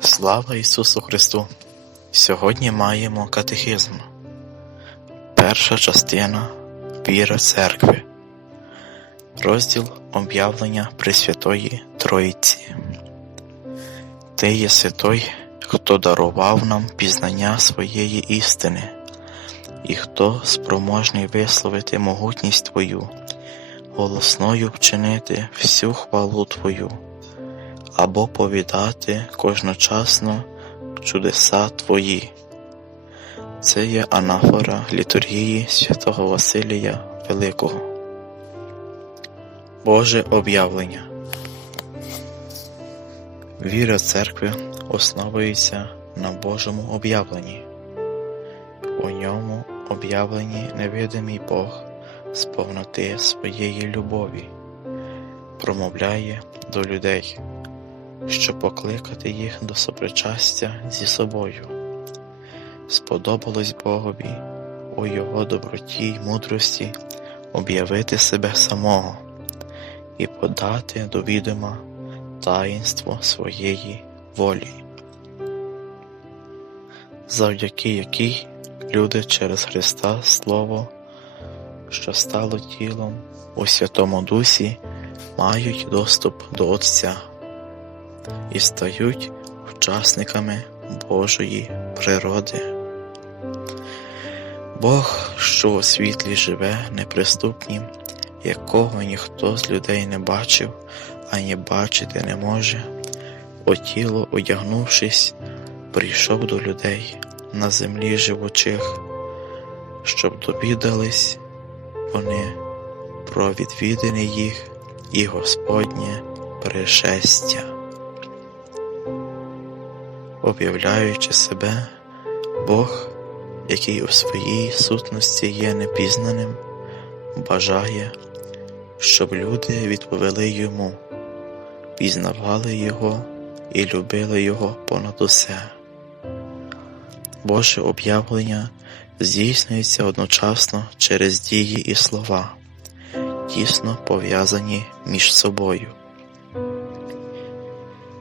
Слава Ісусу Христу! Сьогодні маємо катехизм. Перша частина Віра Церкви. Розділ об'явлення Пресвятої Троїці. Ти є святой, хто дарував нам пізнання своєї істини, і хто спроможний висловити могутність Твою, голосною вчинити всю хвалу Твою або повідати кожночасно чудеса Твої. Це є анафора літургії святого Василія Великого. Боже об'явлення. Віра церкви основується на Божому об'явленні. У ньому об'явлені невидимий Бог з повноти своєї любові, промовляє до людей щоб покликати їх до сопричастя зі собою. Сподобалось Богові у Його доброті й мудрості об'явити себе самого і подати до відома таїнство своєї волі, завдяки якій люди через Христа Слово, що стало тілом у Святому Дусі, мають доступ до Отця і стають учасниками Божої природи. Бог, що у світлі живе неприступнім, якого ніхто з людей не бачив, ані бачити не може, у тіло одягнувшись, прийшов до людей на землі живучих, щоб довідались вони про відвідини їх і Господнє пришестя об'являючи себе, Бог, який у своїй сутності є непізнаним, бажає, щоб люди відповіли йому, пізнавали Його і любили Його понад усе. Боже об'явлення здійснюється одночасно через дії і слова, тісно пов'язані між собою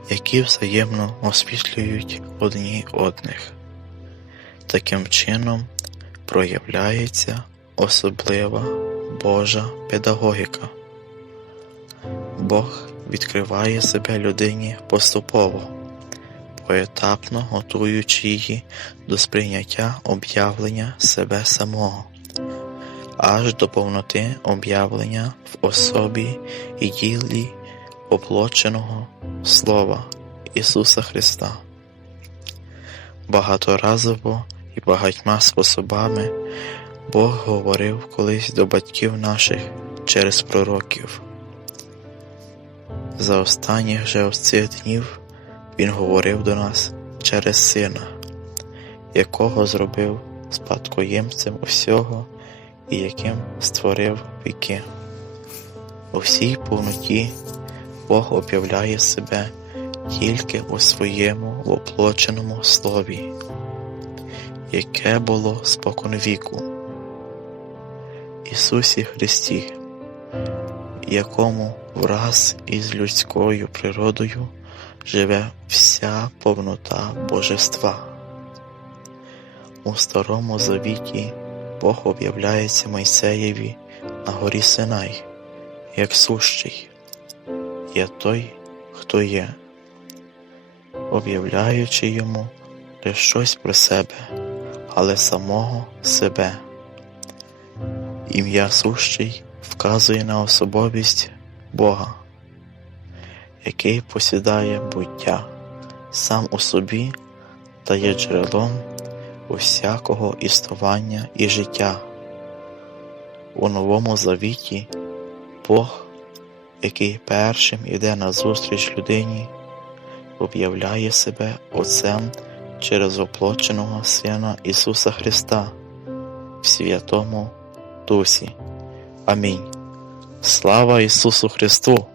які взаємно освітлюють одні одних. Таким чином проявляється особлива Божа педагогіка. Бог відкриває себе людині поступово, поетапно готуючи її до сприйняття об'явлення себе самого, аж до повноти об'явлення в особі і ділі оплоченого Слова Ісуса Христа. Багаторазово і багатьма способами Бог говорив колись до батьків наших через пророків. За останніх же цих днів Він говорив до нас через Сина, якого зробив спадкоємцем усього і яким створив віки. У всій повноті Бог об'являє себе тільки у своєму воплоченому слові, яке було споконвіку, Ісусі Христі, якому враз із людською природою живе вся повнота Божества. У Старому Завіті Бог об'являється Мойсеєві на горі Синай, як сущий є той, хто є, об'являючи йому не щось про себе, але самого себе. Ім'я сущий вказує на особовість Бога, який посідає буття сам у собі та є джерелом усякого існування і життя. У новому завіті Бог який першим іде назустріч людині, об'являє себе Отцем через оплоченого Сина Ісуса Христа в Святому Дусі. Амінь. Слава Ісусу Христу!